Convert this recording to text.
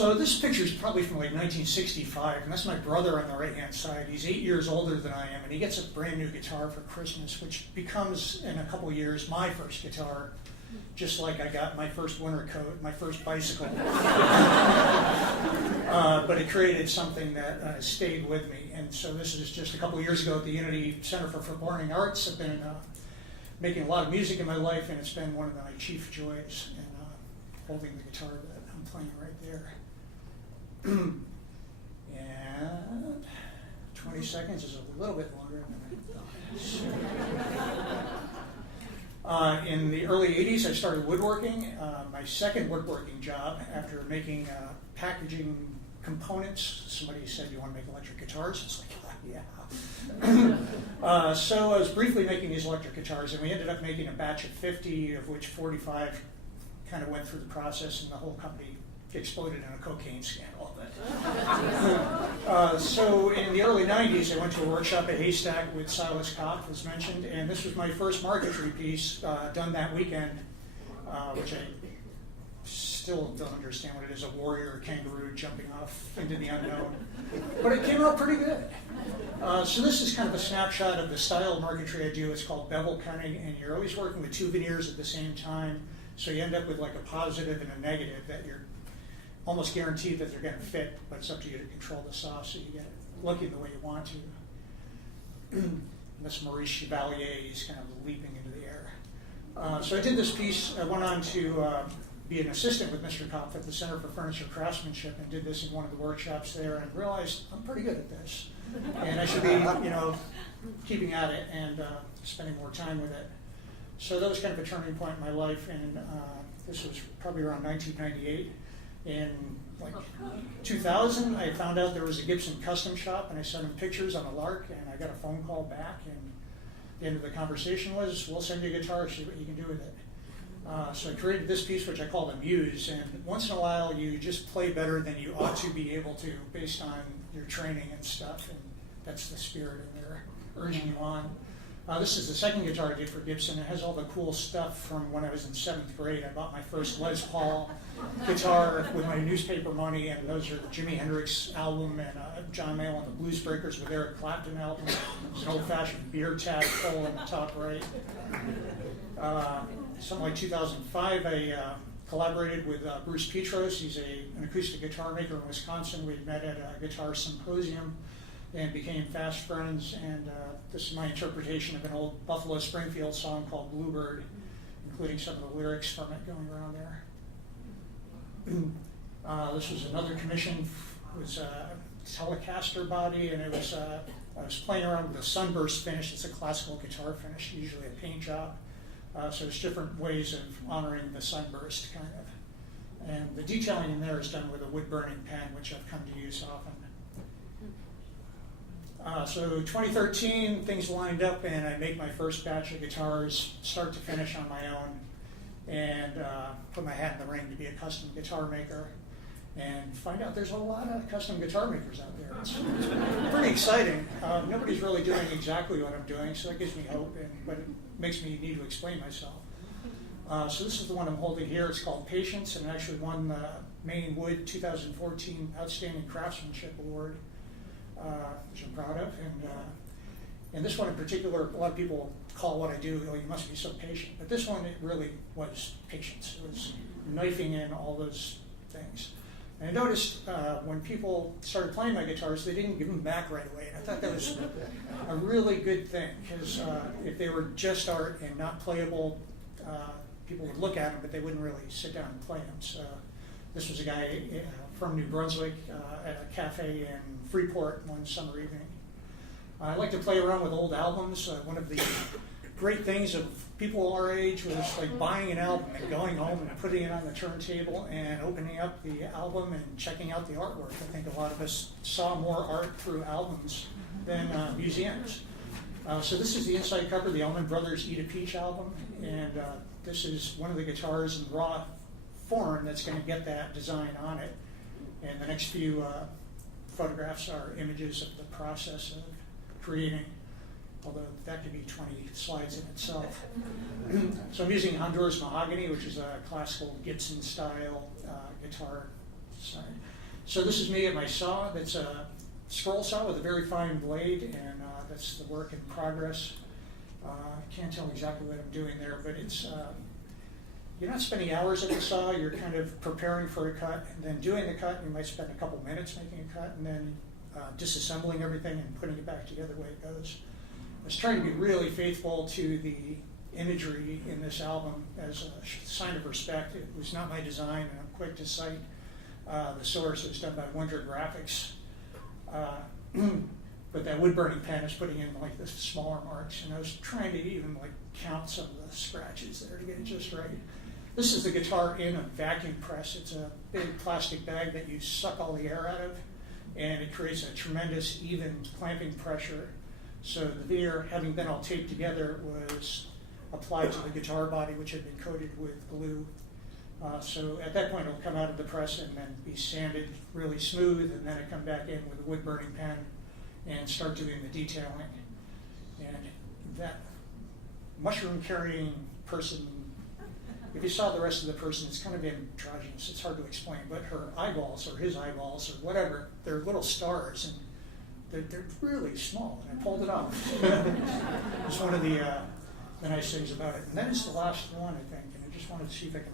So this picture is probably from like 1965, and that's my brother on the right-hand side. He's 8 years older than I am, and he gets a brand new guitar for Christmas, which becomes, in a couple of years, my first guitar, just like I got my first winter coat, my first bicycle. But it created something that stayed with me. And so this is just a couple of years ago at the Unity Center for Performing Arts. I've been making a lot of music in my life, and it's been one of my chief joys in holding the guitar that I'm playing right there. And 20 seconds is a little bit longer than I thought. In the early 80s, I started woodworking. My second woodworking job, after making packaging components, somebody said, "You want to make electric guitars?" It's like, yeah. So I was briefly making these electric guitars, and we ended up making a batch of 50, of which 45 kind of went through the process, and the whole company exploded in a cocaine scandal. So in the early 90s, I went to a workshop at Haystack with Silas Kopp, as mentioned, and this was my first marquetry piece done that weekend, which I still don't understand what it is, a warrior kangaroo jumping off into the unknown. But it came out pretty good. So this is kind of a snapshot of the style of marquetry I do. It's called bevel cutting, and you're always working with two veneers at the same time, so you end up with like a positive and a negative that you're almost guaranteed that they're going to fit, but it's up to you to control the saw so you get it looking the way you want to. This Maurice Chevalier, he's kind of leaping into the air. So I did this piece. I went on to be an assistant with Mr. Kopf at the Center for Furniture Craftsmanship and did this in one of the workshops there and realized I'm pretty good at this. And I should be, keeping at it and spending more time with it. So that was kind of a turning point in my life, and this was probably around 1998. In like 2000, I found out there was a Gibson custom shop, and I sent him pictures on a lark, and I got a phone call back, and the end of the conversation was, "We'll send you a guitar, see what you can do with it." So I created this piece, which I call the Muse, and once in a while you just play better than you ought to be able to based on your training and stuff, and that's the spirit in there, urging you on. This is the second guitar I did for Gibson. It has all the cool stuff from when I was in 7th grade. I bought my first Les Paul guitar with my newspaper money, and those are the Jimi Hendrix album and John Mayall and the Blues Breakers with Eric Clapton album. There's an old-fashioned beer tag hole in the top right. Something like 2005, I collaborated with Bruce Petros. He's an acoustic guitar maker in Wisconsin. We met at a guitar symposium and became fast friends, and this is my interpretation of an old Buffalo Springfield song called Bluebird, including some of the lyrics from it going around there. This was another commission. It was a Telecaster body, and it was I was playing around with a sunburst finish. It's a classical guitar finish, usually a paint job. So there's different ways of honoring the sunburst, kind of. And the detailing in there is done with a wood-burning pen, which I've come to use often. So 2013, things lined up, and I make my first batch of guitars, start to finish on my own, and put my hat in the ring to be a custom guitar maker, and find out there's a lot of custom guitar makers out there. It's pretty exciting. Nobody's really doing exactly what I'm doing, so that gives me hope, but it makes me need to explain myself. So this is the one I'm holding here. It's called Patience, and it actually won the Maine Wood 2014 Outstanding Craftsmanship Award, which I'm proud of. And this one in particular, a lot of people call what I do, "Oh, you must be so patient." But this one, it really was patience. It was knifing in all those things. And I noticed when people started playing my guitars, they didn't give them back right away. And I thought that was a really good thing, because if they were just art and not playable, people would look at them, but they wouldn't really sit down and play them. So this was a guy from New Brunswick at a cafe in Freeport one summer evening. I like to play around with old albums. One of the great things of people our age was like buying an album and going home and putting it on the turntable and opening up the album and checking out the artwork. I think a lot of us saw more art through albums than museums. So this is the inside cover, the Allman Brothers Eat a Peach album, and this is one of the guitars in raw form that's going to get that design on it. And the next few photographs are images of the process of creating, although that could be 20 slides in itself. So I'm using Honduras mahogany, which is a classical Gibson style guitar. Sorry. So this is me at my saw. That's a scroll saw with a very fine blade, and that's the work in progress. I can't tell exactly what I'm doing there, but it's you're not spending hours at the saw. You're kind of preparing for a cut, and then doing the cut. You might spend a couple minutes making a cut, and then disassembling everything and putting it back together the way it goes. I was trying to be really faithful to the imagery in this album as a sign of respect. It was not my design, and I'm quick to cite the source. It was done by Wonder Graphics. But that wood burning pen is putting in like the smaller marks, and I was trying to even like count some of the scratches there to get it just right. This is the guitar in a vacuum press. It's a big plastic bag that you suck all the air out of, and it creates a tremendous even clamping pressure. So the veneer, having been all taped together, was applied to the guitar body, which had been coated with glue. So at that point, it'll come out of the press and then be sanded really smooth, and then I come back in with a wood burning pen and start doing the detailing. And that mushroom carrying person, if you saw the rest of the person, it's kind of androgynous. It's hard to explain, but her eyeballs or his eyeballs or whatever, they're little stars, and they're really small, and I pulled it off. It's one of the nice things about it. And then it's the last one, I think, and I just wanted to see if I can